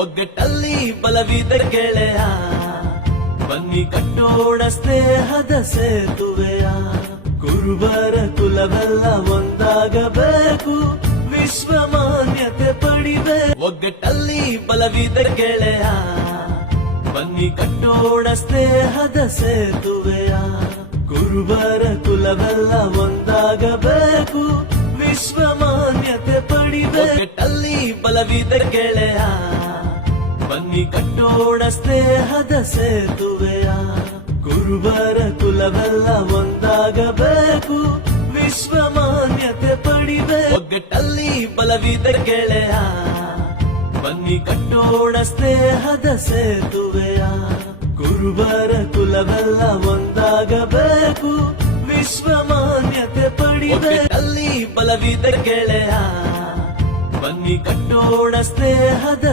ಒಗ್ಗಟ್ಟಲ್ಲಿ ಬಲವಿದೆ ಗೆಳೆಯ, ಬನ್ನಿ ಕಟ್ಟೋಣ ಸ್ನೇಹದ ಸೇತುವೆಯ. ಕುರುಬರ ಕುಲವೆಲ್ಲ ಒಂದಾಗಬೇಕು, ವಿಶ್ವ ಮಾನ್ಯತೆ ಪಡಿಬೇಕು. ಒಗ್ಗಟ್ಟಲ್ಲಿ ಬಲವಿದೆ ಗೆಳೆಯ, ಬನ್ನಿ ಕಟ್ಟೋಣ ಸ್ನೇಹದ ಸೇತುವೆಯ. ಕುರುಬರ ಕುಲವೆಲ್ಲ ಒಂದಾಗಬೇಕು, ವಿಶ್ವ ಮಾನ್ಯತೆ ಪಡಿಬೇಕು. ಒಗ್ಗಟ್ಟಲ್ಲಿ ಬಲವಿದೆ ಗೆಳೆಯ, ಬನ್ನಿ ಕಟ್ಟೋಣ ಸ್ನೇಹದ ಸೇತುವೆಯ. ಕುರುಬರ ಕುಲವೆಲ್ಲ ಒಂದಾಗಬೇಕು, ವಿಶ್ವ ಮಾನ್ಯತೆ ಪಡಿಬೇಕು. ಒಗ್ಗಟ್ಟಲ್ಲಿ ಬಲವಿದೆ ಗೆಳೆಯ, ಬನ್ನಿ ಕಟ್ಟೋಣ ಸ್ನೇಹದ ಸೇತುವೆಯ. ಕುರುಬರ ಕುಲವೆಲ್ಲ ಒಂದಾಗಬೇಕು, ವಿಶ್ವ ಮಾನ್ಯತೆ ಪಡಿಬೇಕು. ಒಗ್ಗಟ್ಟಲ್ಲಿ ಬಲವಿದೆ ಗೆಳೆಯ, ಬನ್ನಿ ಕಟ್ಟೋಣ ಸ್ನೇಹದ